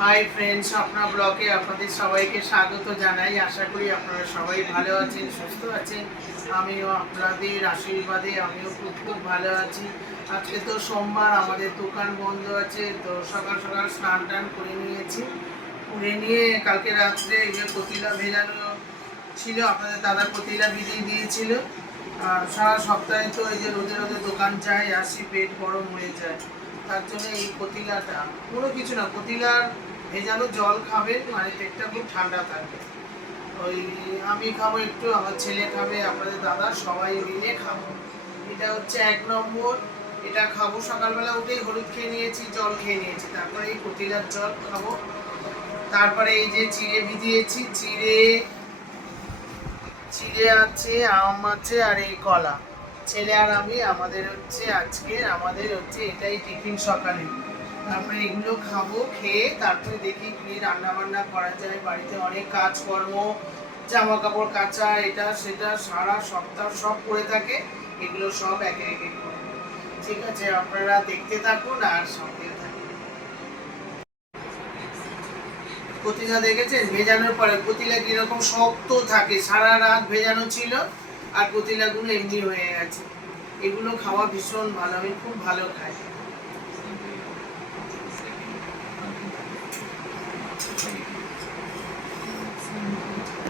Hi friends, আপনার ব্লগে আপনাদের সবাইকে স্বাগত জানাই। আশা করি আপনারা সবাই ভালো আছেন, সুস্থ আছেন। আমিও আপনাদের আশীর্বাদে আমিও খুব খুব ভালো আছি। আজকে তো সোমবার, আমাদের দোকান বন্ধ আছে, তো সকাল সকাল স্নান টান করে নিয়েছি। করে নিয়ে কালকে রাত্রে এই যে কতিলা ভেজানো ছিল, আপনাদের দাদা কতিলা ভিজিয়ে দিয়েছিল। আর সারা সপ্তাহে তো এই যে রোদে রোদে দোকান যাই আসি, পেট গরম হয়ে যায়। তার জন্য এই কতিলাটা কোনো কিছু না, কতিলার ভেজানো জল খাবেন, মানে পেটটা খুব ঠান্ডা থাকবে। ওই আমি খাবো একটু, আমার ছেলে খাবে, আপনাদের দাদা, সবাই মিলে খাবো। এটা হচ্ছে 1 নম্বর। এটা খাবো সকালবেলা উঠেই, হলুদ খেয়ে নিয়েছি, জল খেয়ে নিয়েছি, তারপরে এই কতিলার জল খাবো। তারপরে এই যে চিড়ে ভিজিয়েছি, চিড়ে চিড়ে আছে, আম আছে, আর এই কলা। ছেলে আর আমি, আমাদের হচ্ছে এটাই টিফিন সকালে। তারপরে এগুলো খাবো, খেয়ে তারপরে দেখি কি রান্না বান্না করা যায়। বাড়িতে অনেক কাজকর্ম, জামা কাপড় কাচা, এটা সেটা সারা সপ্তাহ সব করে থাকে। এগুলো সব একে একে করবো। ঠিক আছে, আপনারা দেখতে থাকুন আর সঙ্গে থাকুন। কতিলা দেখেছেন ভেজানোর পরে কতিলা কিরকম শক্ত থাকে, সারা রাত ভেজানো ছিল আর কতিলাগুলো এমনি হয়ে গেছে। এগুলো খাওয়া ভীষণ ভালো, আমি খুব ভালো খাই।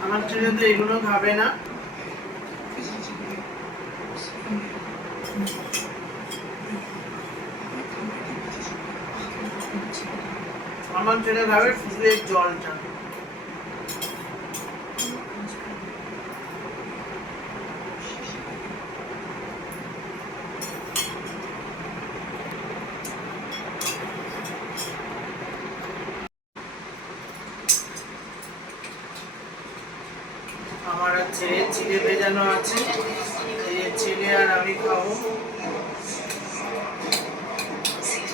আমার ছেলে তো এগুলো খাবে না, আমার ছেলে খাবে শুধু এই জলটা। আমার আছে চিড়ে ভেজানো আছে, এই ছেলে আর আমি খাবো।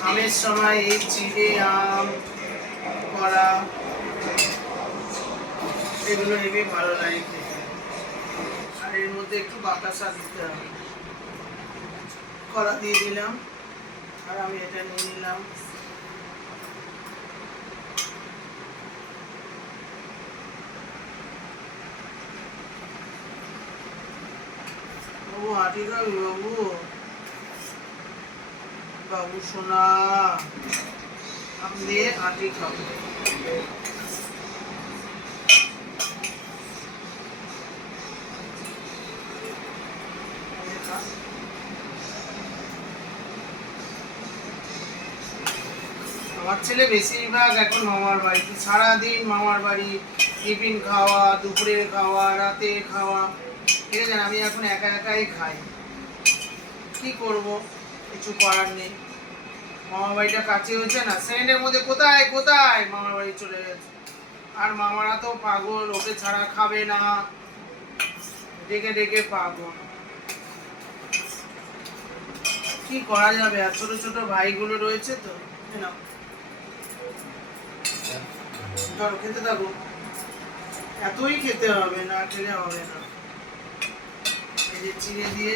আমের সময় এই চিড়ে, আম, কলা, এগুলো হেবি ভালো লাগে খেতে। আর এর মধ্যে একটু বাতাসা দিতে হবে। কলা দিয়ে দিলাম, আর আমি এটা নিয়ে নিলাম। বাবু আটি খাবি বাবু? বাবু সোনা, আমি দিয়ে আটি খাবো। আমার ছেলে বেশিরভাগ এখন মামার বাড়িতে, সারাদিন মামার বাড়ি, টিফিন খাওয়া, দুপুরের খাওয়া, রাতের খাওয়া। ঠিক আছে, আমি এখন একা একাই খাই। কি করব, কিছু করার নেই। মামার বাড়িটা কাছে হয়েছে না, সেকেন্ডের মধ্যে কোথায় কোথায় মামার বাড়ি চলে গেছে। আর মামারা তো পাগল, ওকে ছাড়া খাবে না, ডেকে ডেকে পাগল। কি করা যাবে, আর ছোট ছোট ভাইগুলো রয়েছে তো। ধরো খেতে থাকো, এতই খেতে হবে না, খেলে হবে না। এই যে চিড়ে দিয়ে,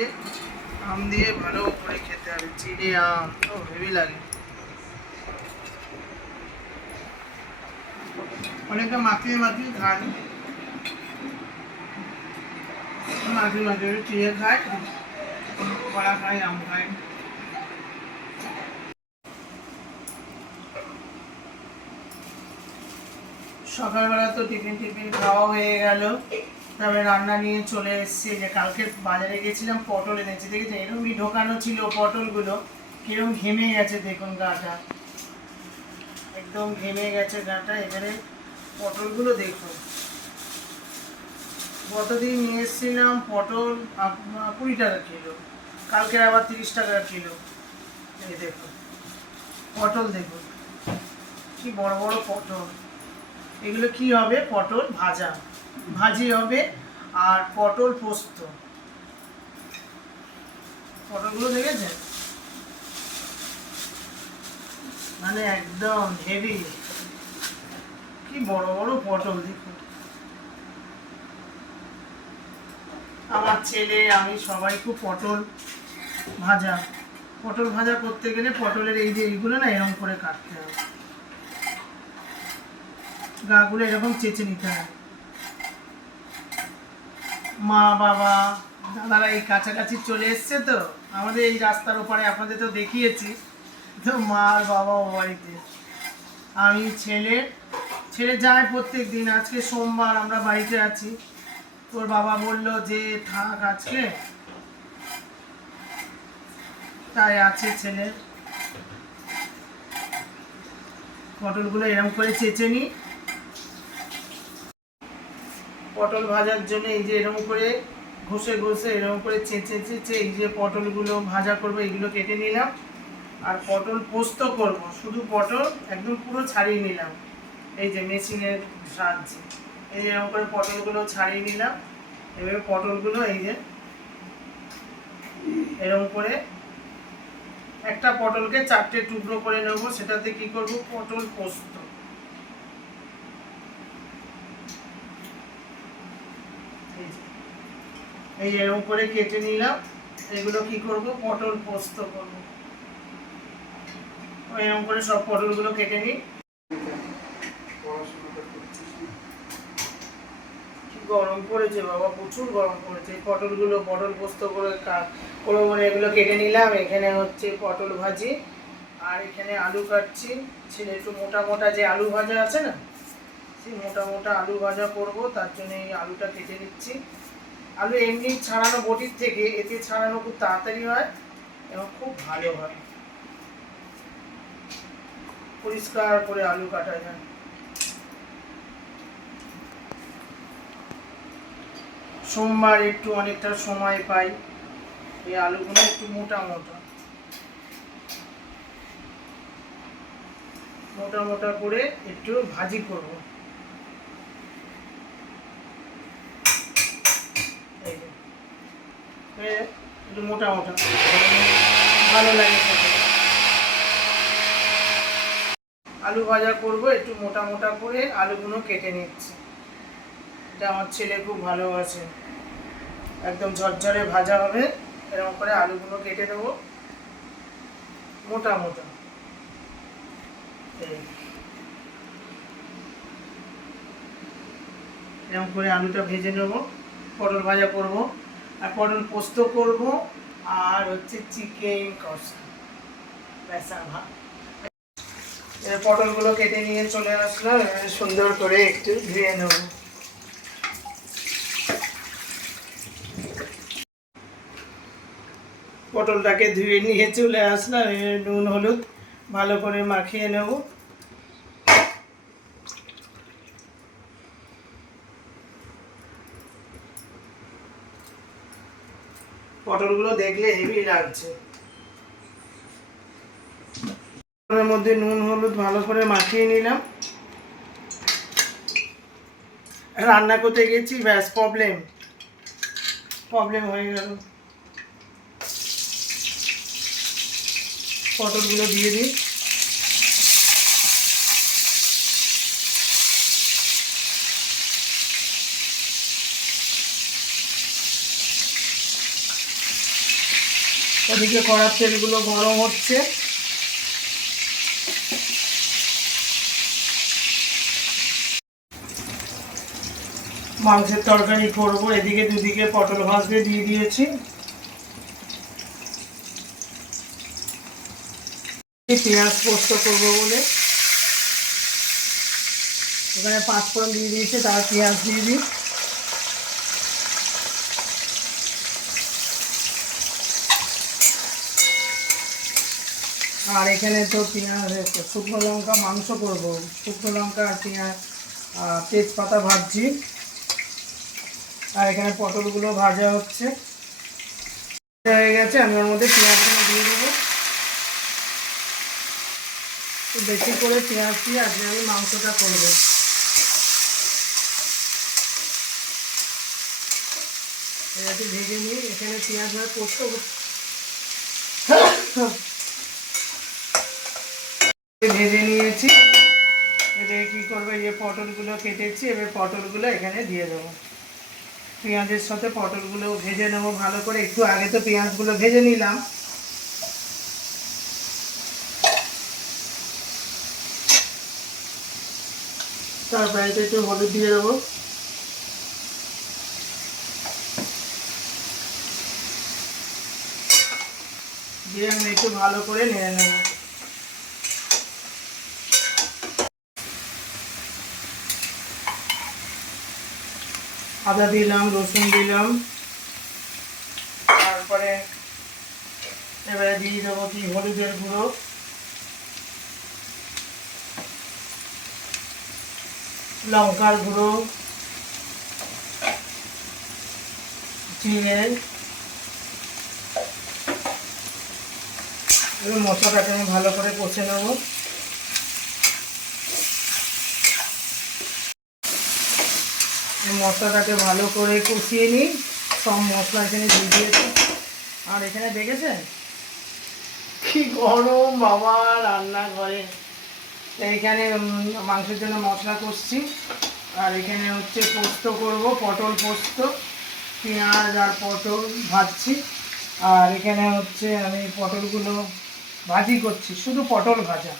আম দিয়ে ভালো করে খেতে হবে। চিড়ে আম তো হেভি লাগে। অনেকে মাখিয়ে মাখিয়ে খায়, মাখিয়ে মাখিয়ে চিড়ে খায়, কলা খায়, আম খায়। সকালবেলা তো টিফিন টিফিন খাওয়া হয়ে গেল। তারপরে রান্না নিয়ে চলে এসেছি। যে কালকে বাজারে গেছিলাম, পটল এনেছি, দেখেছি এরকমই ঢোকানো ছিল পটলগুলো। কিরকম ঘেমে গেছে দেখুন গাটা, একদম ঘেমে গেছে গাটা। এবারে পটলগুলো দেখুন, গতদিন নিয়ে এসেছিলাম পটল 20 টাকা কিলো, কালকে আবার 30 টাকা কিলো। এই দেখুন পটল, দেখুন কি বড় বড় পটল। এগুলো কি হবে, পটল ভাজি হবে, আর পটল পোস্ত। পটলগুলো দেখেছেন, মানে একদম হেভি, কি বড় বড় পটল দেখুন। আমার ছেলে, আমি সবাই খুব পটল ভাজা করতে গেলে পটলের এই যে এইগুলো না এরকম করে কাটতে হবে। গাগুলো এরকম চেঁচে নিতে হয়। মা বাবা দাদারা এই কাছাকাছি চলে এসছে তো, আমাদের এই রাস্তার ওপারে আপনাদের তো দেখিয়েছি। তো মা আর বাবা ও বাড়িতে, আমি ছেলে ছেলে যায় প্রত্যেক দিন। আজকে সোমবার, আমরা বাড়িতে আছি। তোর বাবা বলল যে থাক আজকে, তাই আছে ছেলে। পটলগুলো এরকম করে চেঁচে নিই। পটল ভাজার জন্য এই যে এরকম করে ঘষে ঘষে এরকম করে চেঁচে চেঁচে এই যে পটলগুলো ভাজা করবো, এগুলো কেটে নিলাম। আর পটল পোস্ত করব, শুধু পটল একদম পুরো ছাড়িয়ে নিলাম এই যে মেশিনের সাহায্যে। এই যে এরকম করে পটলগুলো ছাড়িয়ে নিলাম। এবারে পটলগুলো এই যে এরকম করে একটা পটলকে 4টে টুকরো করে নেবো। সেটাতে কি করব, পটল পোস্ত। এই এরকম করে কেটে নিলাম। এগুলো কি করব, পটল পোস্ত করব। এরকম করে সব পটলগুলো কেটে নিই। গরম পড়েছে বাবা, প্রচুর গরম পড়েছে। পটলগুলো পটল পোস্ত করে করবো মানে এগুলো কেটে নিলাম। এখানে হচ্ছে পটল ভাজি, আর এখানে আলু কাটছি। ছেলে একটু মোটা মোটা যে আলু ভাজা আছে না, সেই মোটা মোটা আলু ভাজা করব, তার জন্য এই আলুটা কেটে নিচ্ছি। আলু এমনি ছাড়ানো বটির থেকে এতে ছাড়ানো খুব তাড়াতাড়ি হয় এবং খুব ভালো হয়। পরিষ্কার করে আলু কাটা যায়। সোমবার একটু অনেকটা সময় পাই, এই আলুগুলো একটু মোটা মোটা মোটা মোটা করে একটু ভাজি করব। এই যে একটু মোটা মোটা ভালো লাগে খেতে। আলু ভাজা করব, একটু মোটা মোটা করে আলুগুলো কেটে নিচ্ছি। এটা আমার ছেলে খুব ভালোবাসে, একদম ঝরঝরে ভাজা হবে। এরকম করে আলুগুলো কেটে দেবো মোটা মোটা। এরকম করে আলুটা ভেজে নেবো। পটল ভাজা করব, আর পটল পোস্ত করব, আর হচ্ছে চিকেন কষা, ব্যাস আর ভাত। পটলগুলো কেটে নিয়ে চলে আসলাম। সুন্দর করে একটু ধুয়ে নেব। পটলটাকে ধুয়ে নিয়ে চলে আসলাম। নুন হলুদ ভালো করে মাখিয়ে নেব। পটলগুলো দেখলে হেভি লাগছে। পটলের মধ্যে নুন হলুদ ভালো করে মাখিয়ে নিলাম। রান্না করতে গেছি, ব্যাস প্রবলেম হয়ে গেল। পটলগুলো দিয়ে দিই। ওদিকে কড়ার তেলগুলো গরম হচ্ছে। মাংসের তরকারি করবো, এদিকে দুদিকে পটল ভাজতে দিয়ে দিয়েছি। পেঁয়াজ পোস্ত করবো বলে ওখানে 5 ফোড়ন দিয়ে দিয়েছে, তার পেঁয়াজ দিয়ে দিই। আর এখানে তো পেঁয়াজ, শুকনো লঙ্কা, মাংস করব, শুকনো লঙ্কা আর পেঁয়াজ তেজপাতা ভাজছি। আর এখানে পটলগুলো ভাজা হচ্ছে, হয়ে গেছে। আমি ওর মধ্যে পেঁয়াজগুলো দিয়ে দেবো। একটু বেশি করে পেঁয়াজ দিয়ে আজকে আমি মাংসটা করবো। একটু ভেজে নিই। এখানে পেঁয়াজ ভাজা পোস্ত ভেজে নিয়েছি। এবার কী করবো, এই যে পটলগুলো কেটেছি, এবার পটলগুলো এখানে দিয়ে দেবো। পেঁয়াজের সাথে পটলগুলো ভেজে নেবো ভালো করে। একটু আগে তো পেঁয়াজগুলো ভেজে নিলাম। তারপরে এতে একটু হলুদ দিয়ে দেবো। দিয়ে আমি একটু ভালো করে নেড়ে নেব। আদা দিলাম, রসুন দিলাম, তারপরে এবারে দিয়ে দেবো কি হলুদের গুঁড়ো, লঙ্কার গুঁড়ো, জিরে। এবার মশলাটাকে আমি ভালো করে কষে নেব। মশলাটাকে ভালো করে কষিয়ে নিই। সব মশলা এখানে দিয়ে দিয়েছি। আর এখানে দেখেছেন কি গরম বাবা রান্নাঘরে। এইখানে মাংসের জন্য মশলা কষছি। আর এখানে হচ্ছে পোস্ত করব, পটল পোস্ত, পেঁয়াজ আর পটল ভাজছি। আর এখানে হচ্ছে আমি পটলগুলো ভাজি করছি, শুধু পটল ভাজা,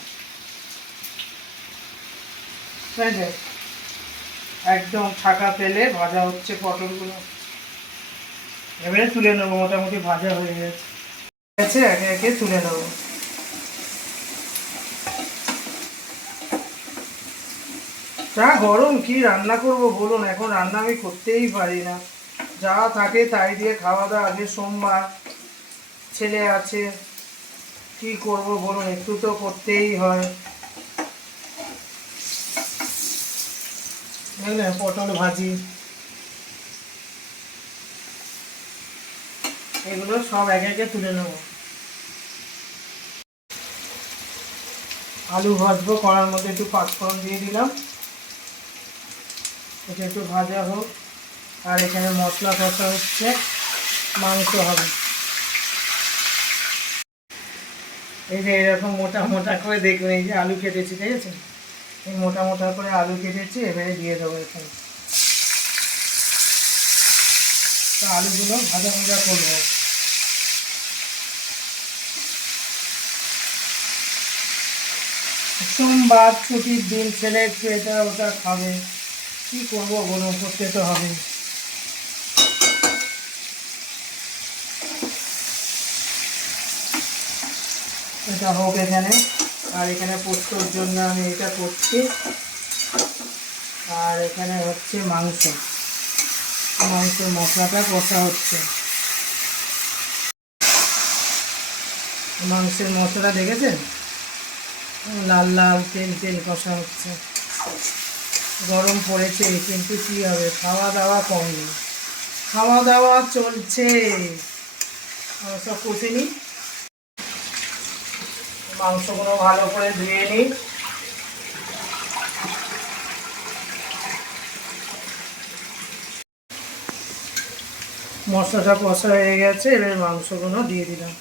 ঠিক আছে? একদম ছাকা তেলে ভাজা হচ্ছে পটলগুলো। এবারে তুলে নেবো, মোটামুটি ভাজা হয়ে গেছে, একে একে তুলে নেবো। যা গরম কি রান্না করব বলুন, এখন রান্না আমি করতেই পারি না। যা থাকে তাই দিয়ে খাওয়া দাওয়া। আগে সোমবার, ছেলে আছে, কি করব বলুন, একটু তো করতেই হয়। বুঝলেন, পটল ভাজি এগুলো সব একে একে তুলে নেব। আলু ভাজবো, কড়ার মধ্যে একটু পাঁচফোড়ন দিয়ে দিলাম, এটা একটু ভাজা হোক। আর এখানে মশলা কষা হচ্ছে, মাংস হবে। এই যে এরকম মোটা মোটা করে দেখুন, এই যে আলু কেটেছি, ঠিক আছে? এই মোটা মোটা করে আলু কেটেছি, এবারে দিয়ে দেবো এখানে। তো আলুগুলো ভাজা ভাজা করবো। সোমবার ছুটির দিন, ছেলে একটু এটা ওটা খাবে, কি করবো বলুন, করতে তো হবে। এটা হোক এখানে। আর এখানে পোস্তর জন্য আমি এটা করছি। আর এখানে হচ্ছে মাংসের মশলাটা কষা হচ্ছে। মাংসের মশলা দেখেছেন, লাল লাল তেল তেল কষা হচ্ছে। গরম পড়েছে কিন্তু কি হবে, খাওয়া দাওয়া কম নেই, খাওয়া দাওয়া চলছে। সব কষে নিই, মাংসগুলো ভালো করে ধুয়ে নিই। মশলাটা কষা হয়ে গেছে, এবার মাংসগুলো দিয়ে দিলাম।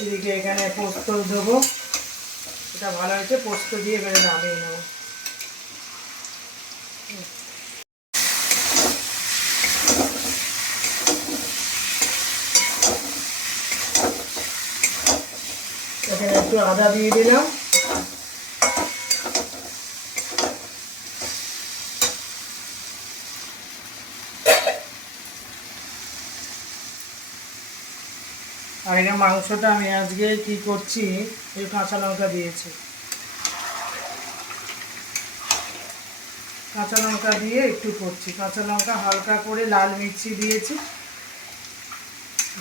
এদিকে এখানে পোস্ত দেবো, এটা ভালো হয়েছে, পোস্ত দিয়ে এবারে নামিয়ে নেব। এখানে একটু আদা দিয়ে দিলাম। আর এখানে মাংসটা আমি আজকে কি করছি, এই কাঁচা লঙ্কা দিয়েছি, কাঁচা লঙ্কা দিয়ে একটু করছি। কাঁচা লঙ্কা হালকা করে লাল মির্চি দিয়েছি,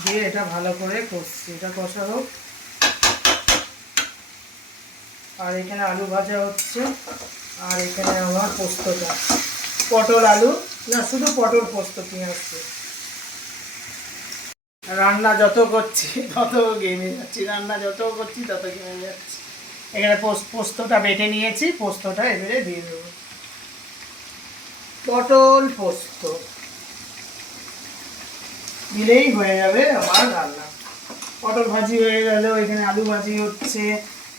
দিয়ে এটা ভালো করে কষছি। এটা কষা হোক। আর এখানে আলু ভাজা হচ্ছে। আর এখানে আমার পোস্তটা, পটল আলু না, শুধু পটল পোস্ত, পেঁয়াজ। রান্না যত করছি তত গেমে যাচ্ছি, রান্না যত করছি তত গেমে যাচ্ছি। এখানে পোস্তটা বেটে নিয়েছি, পোস্তটা এবারে দিয়ে দেবো। পটল পোস্ত দিলেই হয়ে যাবে আমার রান্না। পটল ভাজি হয়ে গেল, এখানে আলু ভাজি হচ্ছে,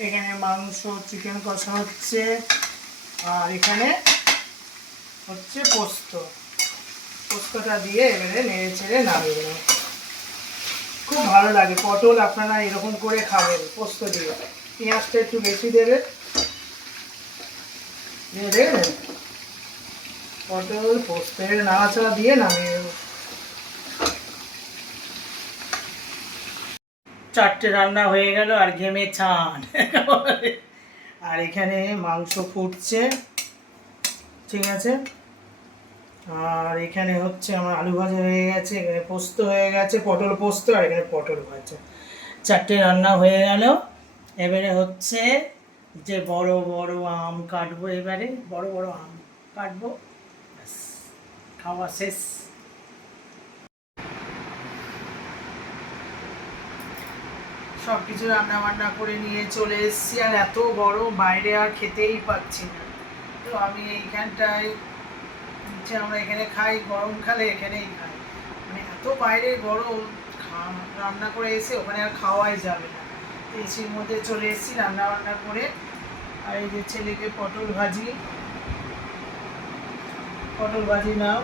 এখানে মাংস চিকেন কষা হচ্ছে, আর এখানে হচ্ছে পোস্তটা দিয়ে এবারে নেড়ে ছেড়ে নামিয়ে দেবো। খুব ভালো লাগে। পটল আপনারা এরকম করে খাবেন পোস্ত দিয়ে, পেঁয়াজটা একটু বেশি দেবেন, দিয়ে দেবেন পটল পোস্তের নাড়াচাড়া দিয়ে নামিয়ে দেবো। 4টে রান্না হয়ে গেল আর ঘেমে ছান। আর এখানে মাংস ফুটছে, ঠিক আছে। আর এখানে হচ্ছে আমার আলু ভাজা হয়ে গেছে, এখানে পোস্ত হয়ে গেছে, পটল পোস্ত, আর এখানে পটল ভাজা। 4টে রান্না হয়ে গেল। এবারে হচ্ছে যে বড় বড় আম কাটবো, এবারে বড় বড় আম কাটবো, ব্যাস খাওয়া শেষ। সব কিছু রান্না বান্না করে নিয়ে চলে এসেছি, আর এত গরম বাইরে আর খেতেই পাচ্ছি না। তো আমি এইখানটায় আমরা এখানে খাই, গরমকালে এখানেই খাই, মানে এত বাইরে গরম, রান্না করে এসে ওখানে আর খাওয়াই যাবে না। এসির মধ্যে চলে এসেছি রান্না বান্না করে। আর এই যে ছেলেকে পটল ভাজি, পটল ভাজি নাও,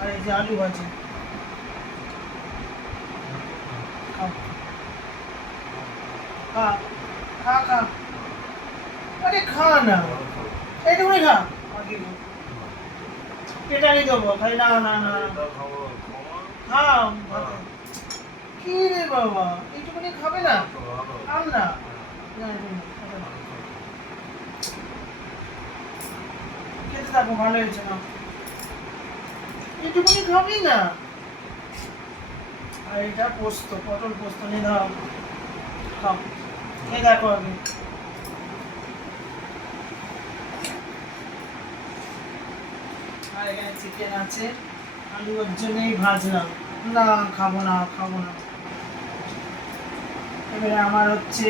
আর এই যে আলু ভাজি খাও, খা খা খা, আরে খা না, এইটুকুনি খা, এটা নিয়ে দেবো খালি, না না না খাও ভাতে। কি রে বাবা, এইটুকুনি খাবে না? খাও না, খেতে থাকো, ভালো হয়েছে না, এইটুকুনি খাবি না। আর এটা পোস্ত, পটল পোস্ত নিয়ে দাও, খাও, খেয়ে দেখো আগে। আর এখানে চিকেন আছে, আলু ওর জন্যই ভাজলাম। না খাবো না, খাবো না। এবারে আমার হচ্ছে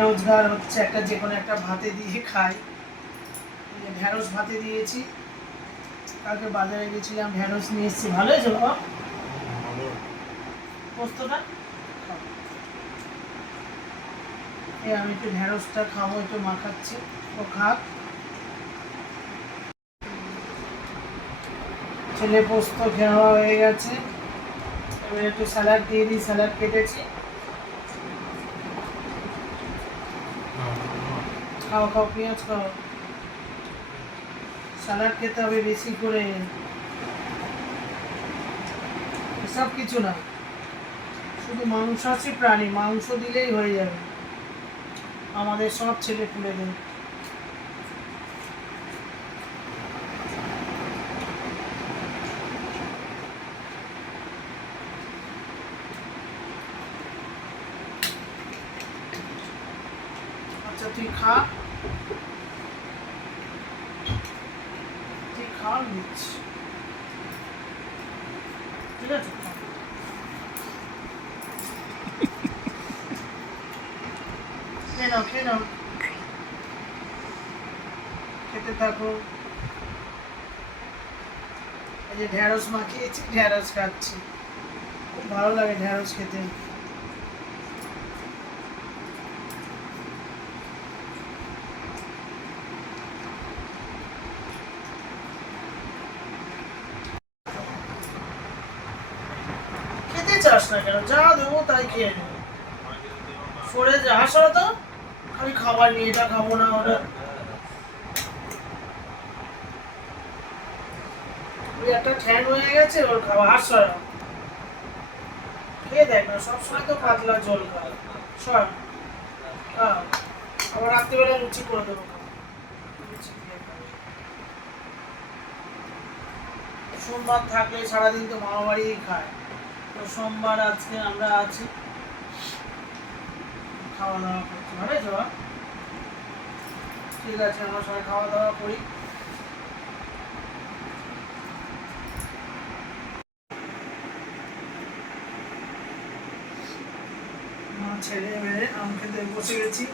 রোজগার হচ্ছে একটা যে কোনো একটা ভাতে দিয়ে খাই। ঢ্যাঁড়স ভাতে দিয়েছি, কালকে বাজারে গেছিলাম, ঢ্যাঁড়স নিয়ে এসেছি। ভালো হয়েছে বাবা পোস্তটা? আমি একটু ঢ্যাঁড়সটা খাবো, একটু মাখাচ্ছি, ও খাক। ছেলে পোস্ত খাওয়া হয়ে গেছে, এবার একটু স্যালাড দিয়ে দিই, স্যালাড কেটেছি। খাও খাও, পেঁয়াজ খাও, স্যালাড খেতে হবে বেশি করে, সব কিছু না, শুধু মাংসাশী প্রাণী, মাংস দিলেই হয়ে যাবে, আমাদের সব ছেলে পুলে দেয়। আচ্ছা তুই খা, তুই খা, নিচ্ছি, ঠিক আছে। খেয়ে নাও, খেয়ে নাও, খেতে থাকো। এই যে ঢ্যাঁড়স মাখিয়েছি, ঢ্যাঁড়স খাচ্ছি, খুব ভালো লাগে ঢ্যাঁড়স খেতে। খেতে চাস না কেন? যা দেবো তাই খেয়ে নেবো, সরে যা, সরে তো, আমি খাবার নিয়ে, এটা খাবো না, ওটা। ওই একটা ঠ্যাং হয়ে গেছে ওর খাওয়া, হাসা খেয়ে দেখ না, সবসময় তো পাতলা জল খায়, সর খাও। আবার রাত্রিবেলা লুচি করে দেবো, লুচি দিয়ে খাবে। সোমবার থাকলে সারাদিন তো মামা বাড়িই খায়, তো সোমবার আজকে আমরা আছি, খাওয়া দাওয়া করছি, ভালো যাওয়া, ঠিক আছে, আমরা সবাই খাওয়া দাওয়া করি। ছেলে মেয়ে আম খেতে বসে গেছি।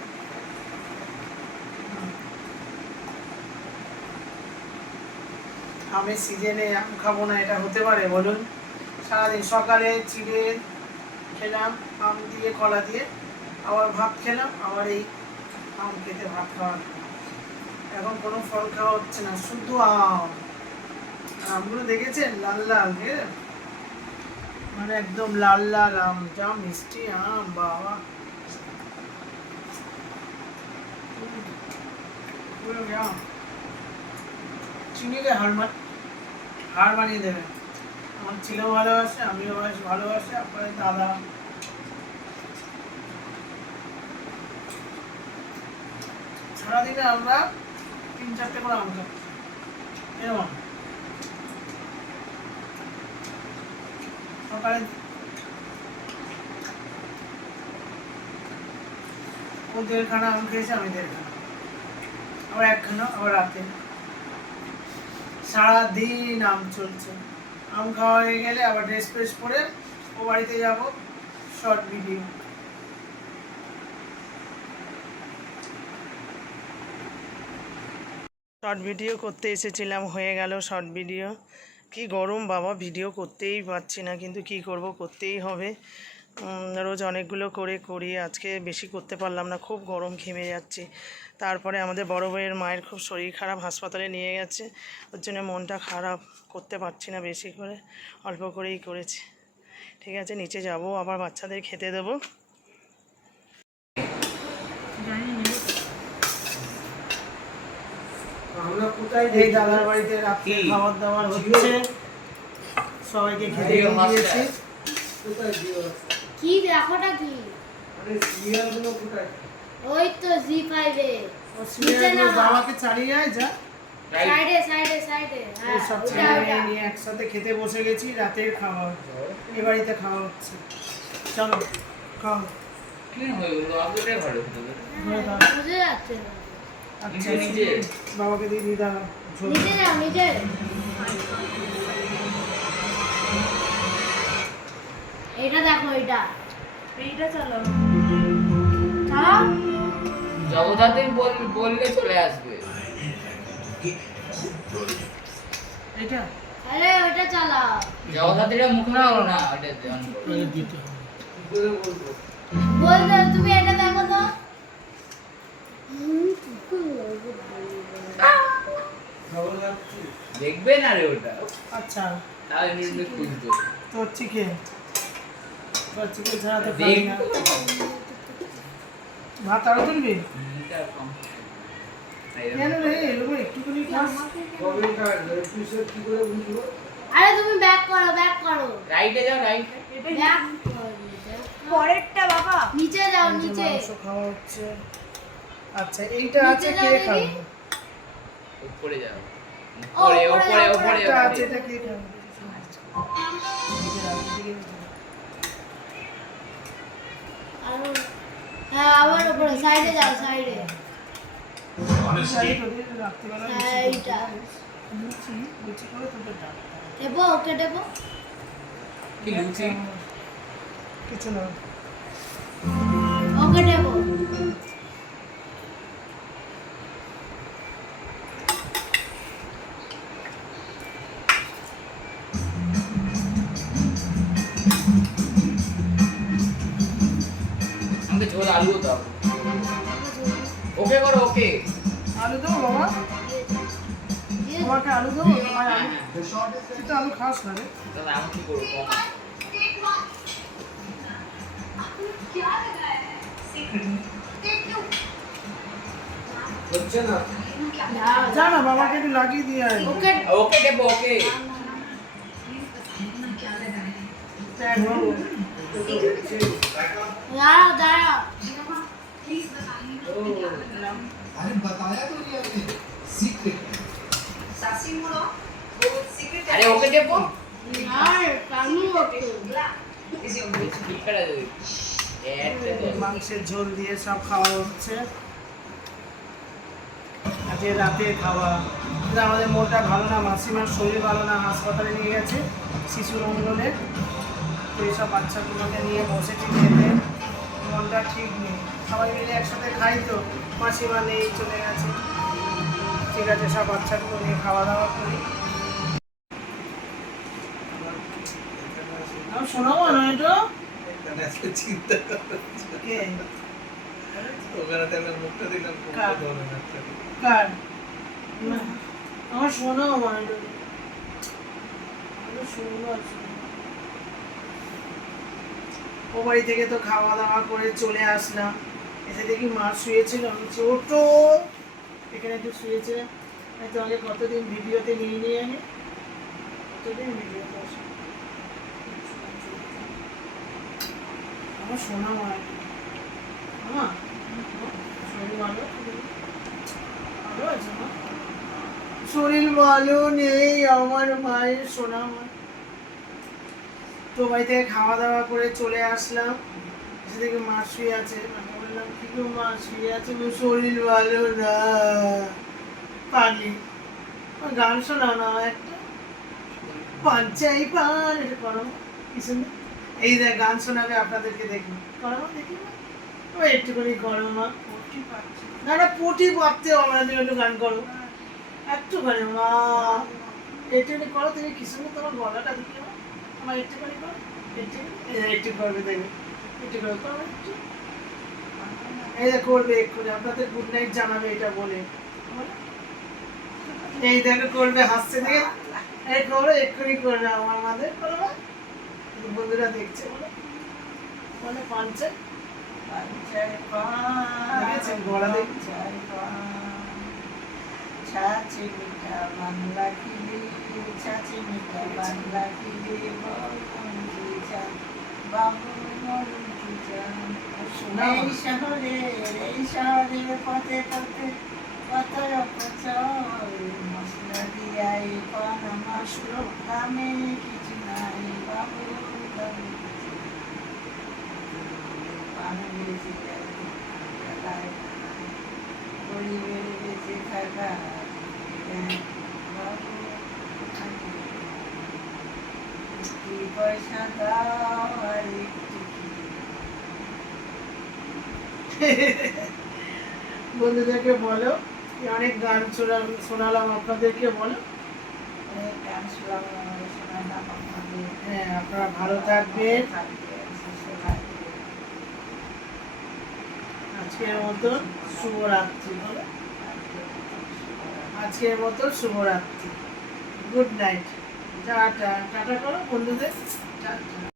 আমের সিজনে আম খাবো না, এটা হতে পারে বলুন? সারাদিন সকালে চিড়ে খেলাম আম দিয়ে, কলা দিয়ে, আবার ভাত খেলাম, আবার এই আম খেতে ভাত খাওয়া, এখন কোনো ফল খাওয়া হচ্ছে না, শুধু আম। আমগুলো দেখেছেন লাল লাল, ঠিক আছে, মানে একদম লাল লাল আম, যা মিষ্টি আম বাবা। চিনিকে হার বানিয়ে দেবে। আমার ছেলেও ভালোবাসে, আমিও ভালোবাসি, আপনার দাদা। সারাদিনে আমরা 3-4টে করে আম খাচ্ছি এরকম। সকালে ও 1.5খানা আম খেয়েছে, আমি 1.5খানা, আবার 1খানা, আবার রাতে। সারাদিন আম চলছে। আম খাওয়া হয়ে গেলে আবার ড্রেস ফ্রেস পরে ও বাড়িতে যাব, শর্ট ভিডিও। শর্ট ভিডিও করতে এসেছিলাম, হয়ে গেল শর্ট ভিডিও। কি গরম বাবা, ভিডিও করতেই পারছি না, কিন্তু কি করব, করতেই হবে। রোজ অনেকগুলো করি, আজকে বেশি করতে পারলাম না, খুব গরম, ঘেমে যাচ্ছি। তারপরে আমাদের বড় ভাইয়ের মায়ের খুব শরীর খারাপ, হাসপাতালে নিয়ে গেছে, ওর জন্য মনটা খারাপ, করতে পারছি না বেশি করে, অল্প করেই করেছি। ঠিক আছে, নিচে যাব, আবার বাচ্চাদের খেতে দেবো। এই দাদার বাড়িতে রাত্রে খাবার দাবার হচ্ছে, সবাইকে খেতে দিয়েছি। কি দেখাটা কি? ওই তো জি5 এ বাবাকে চালিয়ে যায়, যা সাইডে সব ছেলে নিয়ে একসাথে খেতে বসে গেছি, রাতের খাবার এ বাড়িতে খাওয়া হচ্ছে। চলো খাও। বুঝে যাচ্ছে না। আচ্ছা, বাবাকে দিয়ে দিয়ে দাও। নিজে এটা দেখো, এইটা চালাও জগদ্ধাত্রী বললে চলে আসবে। এটা আরে ওটা চালাও। জগদ্ধাত্রীরা মুখ না না, ওটা দিতে বল দাও, তুমি এটা দেখো তো। দেখবে না রে ওটা। আচ্ছা, তাহলে নির্মিত খুঁজতো তোর চিকেন ছাড়া তো খাই না। ভাত আরো তুলবি? কেন রে, এরকম একটুখানি খাস? আরে তুমি ব্যাক করো। রাইটে যাও, রাইটে। ব্যাক পরেরটা বাবা, নিচে যাও, নিচে। মাংস খাওয়া হচ্ছে। আচ্ছা, এইটা আছে, নিচে কে যাও খাবে? দেখি। উপরে যাও, উপরে, উপরে এটা আছে, এটা কে খাবে? হ্যাঁ, আবার উপরে, সাইডে যাও, সাইডে। এইটা লুচি করে তোদের ডাক। দেবো, ওকে দেবো। কি লুচি? কিছু না। ওকে দেবো। আমাকে ঝোল আলু দাও। ওকে করো, ওকে। আলু দেবো বাবা? তোমাকে আলু দেবো? তোমার আলু, তুই তো আলু খাস না রে। তাহলে আমি কি করবো, কম আছে। হচ্ছে না। যা না, বাবাকে একটু লাগিয়ে দিয়ে আয়। ওকে ওকে দেবো, ওকে। দাঁড়াও। अरे बताया तो नहीं आपने सीक्रेट আরে ওকে দেবো। আর কানু ওকে। ঠিক করে দেবে। একটা তো মাংসের ঝোল দিয়ে সব খাওয়া হচ্ছে। আজকে রাতে খাওয়া। কিন্তু আমাদের মনটা ভালো না, মাসিমার শরীর ভালো না, হাসপাতালে নিয়ে গেছে শিশু মঙ্গলে। তো এইসব বাচ্চাগুলোকে নিয়ে বসেছি খেতে, মনটা ঠিক নেই। সবাই মিলে একসাথে খাই, তো মাসিমা নেই, চলে গেছে। ঠিক আছে, সব বাচ্চাগুলো নিয়ে খাওয়া দাওয়া করি। আমি শোনাবো না এটা চিন্তা কে? ওখানে তাহলে মুখটা দিলাম কার? কার? না, আমার শোনাও মা এটা। আমি শুনবো আর শুনবো। ও বাড়ি থেকে তো খাওয়া দাওয়া করে চলে আসলাম, এসে দেখি মা শুয়েছিল, আমি ছোট এখানে একটু শুয়েছে। আমি তোমাকে কতদিন ভিডিওতে নিয়ে নিয়ে আনি, কতদিন ভিডিওতে আসে আমার সোনা মা। মা শরীর ভালো ভালো আছে মা? শরীর ভালো নেই আমার মায়ের, সোনা মা। তো বাড়ি থেকে খাওয়া দাওয়া করে চলে আসলাম, এসে দেখি মা শুয়ে আছে। আমি বললাম কি গো মা শুয়ে আছে? বলে, শরীর ভালো না। পাগলি, গান শোনাও না একটা, পাঞ্চাই পান এটা করো কি সুন্দর। এই দেখ গান শোনাবে আপনাদেরকে, দেখুন করো মা, দেখি মা। ও একটুখানি করো মা। না না পুটি পারতে হবে না, তুমি একটু গান করো একটুখানি মা, একটুখানি করো। তুমি কি সুন্দর তোমার গলাটা দেখি মা, আমার একটুখানি করো, একটু করবে দেখবে, একটু করে করো একটু। এই যে করবে এক্ষুনি, আপনাদের গুড নাইট জানাবে এটা বলে। এই দেখো করবে, হাসছে দেখে, এই করো এক্ষুনি করবে আমার আমাদের করো না। বন্ধুরা দেখছে বলে বলে পাঞ্চাই দেখেছেন গলা দেখছে। ছাঁচে মিঠা বাংলা কিলে, ছাঁচে মিঠা বাংলা কিলে, বাবু মরুটি চান। এই শহরের পথে পথে কত অপচয়, মশলা দিয়াই পান আমার সুরভ, দামে কিছু নাই বাবু, দামে কিছু নাই। পান বেশি যায় গরিবের বেঁচে থাকা বাবু, কি পয়সা দাও আর একটু বন্ধুদেরকে বলো, অনেক গান শোনালাম আপনাদেরকে, বলো। অনেক গান শোনাবো, আমাদের শোনালাম আপনাদের। হ্যাঁ আপনারা ভালো থাকবেন। আজকের মতন শুভরাত্রি, বলো আজকের মতো শুভরাত্রি, গুড নাইট, টাটা। টাটা করো বন্ধুদের, টাটা।